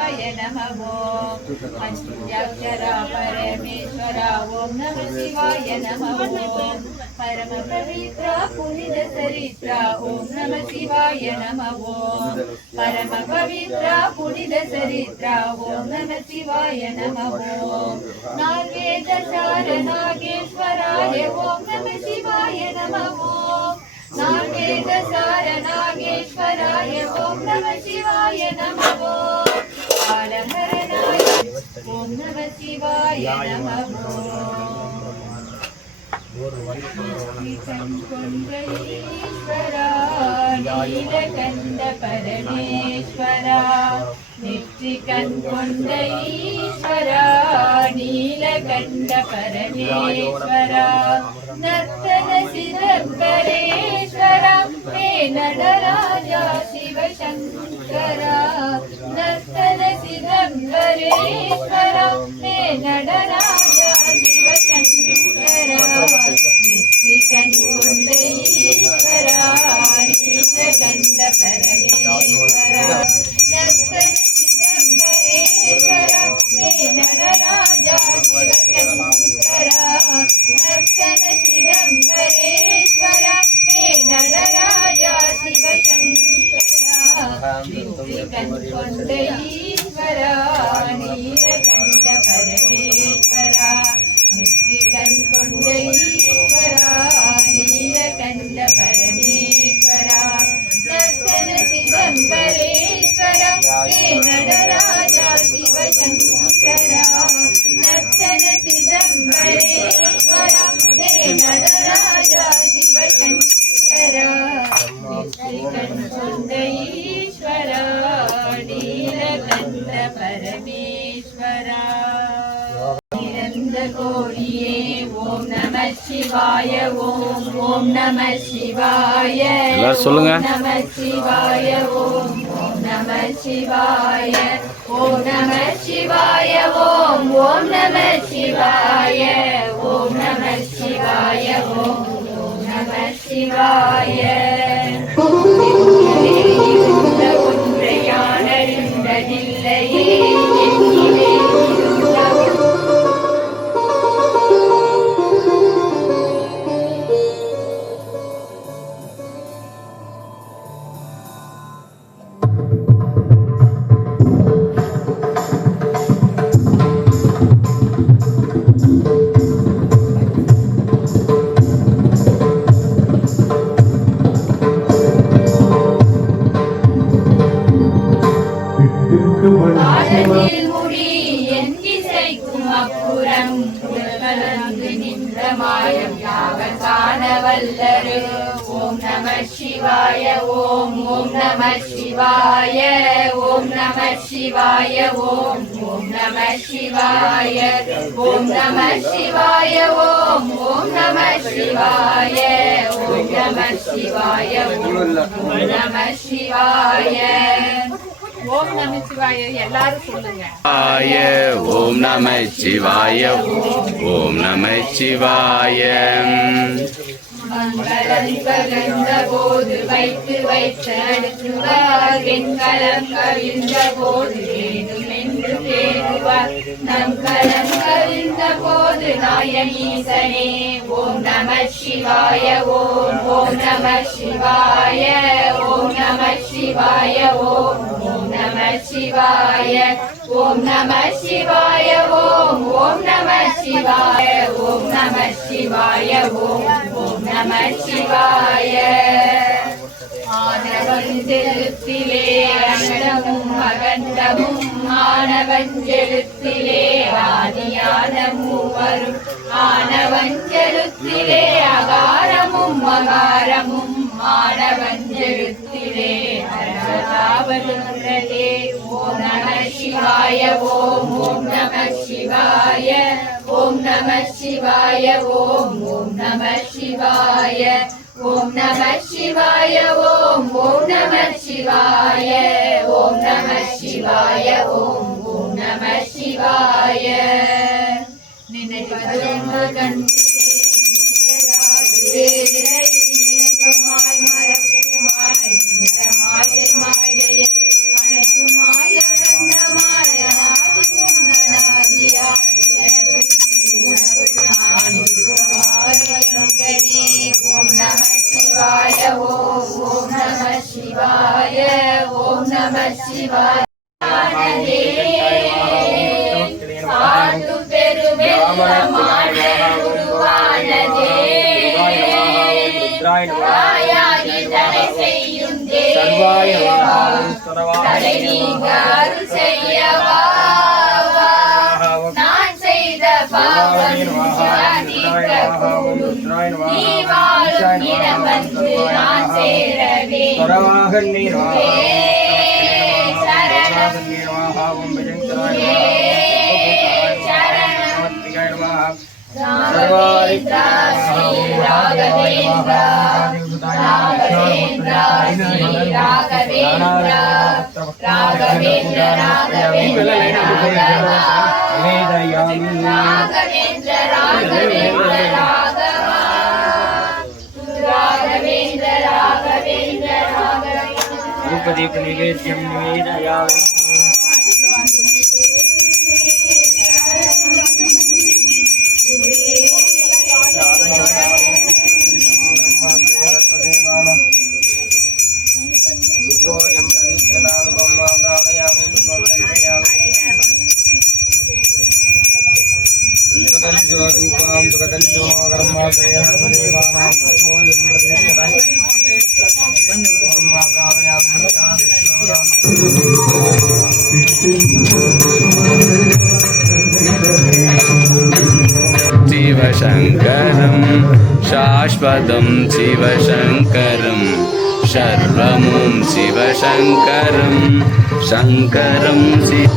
नमः अष्टक्षरा परमेश्वरा ओम नमः शिवाय नमः परम पवित्र पुनित चरित्र ओम नमः शिवाय नमः परम पवित्र पुनित चरित्र ओम नमः शिवाय नमः नागेश नागेश्वराय ओम नमः शिवाय नमः नागेश नागेश्वराय ओम नमः शिवाय नमः ओम नमः शिवाय नमः ईश्वरा नीलकंठ परमेश्वरा नेत्रिकंठ ईश्वरा नीलकंठ परमेश्वरा नर्तन सिद्धेश्वरा हे नटराजा शिवशंकरा नर्तन सिद्धेश्वरा हे नटराजा शिवशंकरा नित्रिकंठ ईश्वरा नीलकंठ परमेश्वरा नर्तन सिद्धेश्वरा हे नटराजा शिवशंकरा नर्तन सिद्धेश्वरा हे नटराजा शिवशंकरा नित्रिकंठ ईश्वरा नीलकंठ परमेश्वरा नित्रिकंठ ईश्वरा नीलकंठ परमेश्वरा नर्तन सिद्धेश्वरा हे नटराजा शिवशंकरा नर्तन सिद्धेश्वरा हे नटराजा शिवशंकरा नित्रिकंठ ईश्वरा नीलकंठ परमेश्वरा कोडिये ओम नमः शिवाय ओम ओम नमः शिवाय नमः शिवाय ओम नमः शिवाय ओम नमः शिवाय ओम नमः शिवाय ओम नमः शिवाय ओम नमः शिवाय ओम नमः शिवाय ओम नमः शिवाय ओम नमः शिवाय ओम नमः शिवाय ओम नमः शिवाय ओम नमः शिवाय ओम नमः शिवाय ओम नमः शिवाय ओम नमः शिवाय எல்லாரும் சொல்லுங்க ஓம் நம சிவாய ஓம் நம சிவாய மங்களம் கவிழ்ந்த போது வைத்து அடுத்துவார் வெண்கலம் கவிழ்ந்த போது வேண்டுமென்று தேடுவார் நம் கலம் கவிழ்ந்த போது நாயகீசனே ஓம் நம சிவாய ஓம் நம சிவாய ஓம் நம சிவாய ஓம் நம சிவாய ஓம் நம சிவாய ஓம் நம சிவாய ஓம் நம சிவாய ஓம் நம சிவாய ஆனவஞ்செழுத்திலே அண்டமும் அகண்டமும் ஆனவஞ்செழுத்திலே ஆதியான மூவரும் ஆனவஞ்செழுத்திலே அகாரமும் மகாரமும் ஆனவஞ்செழுத்திலே அரணாவலுன்றதே ஓம் நம சிவாய ஓம் நம சிவாய ஓம் நம சிவாய ஓம் நம சிவாய ஓம் நம சிவாய ஓம் நம சிவாய ஓம் நம சிவாய ஓம் நம சிவாய நினைப்பதும் கண்டே நினைப்பமாய் மறக்குமாய் மாயை மாயையை அனைத்துமாய் அகண்டமாய் உருவானதே பாட்டு பெருவெள்ளமாய் உருவானதே வாயாகி தடை செய்யும் தேவா தடை நீங்க அருள் செய்யவா நான் செய்த பாவம் நீ வாழும் இடம் வந்து நான் சேரவே रूपदीप निवेद्यं निवेदयामि शिवशङ्करं शाश्वतं शिवशङ्करं सर्वमुं शिवशङ्करं शङ्करं शिव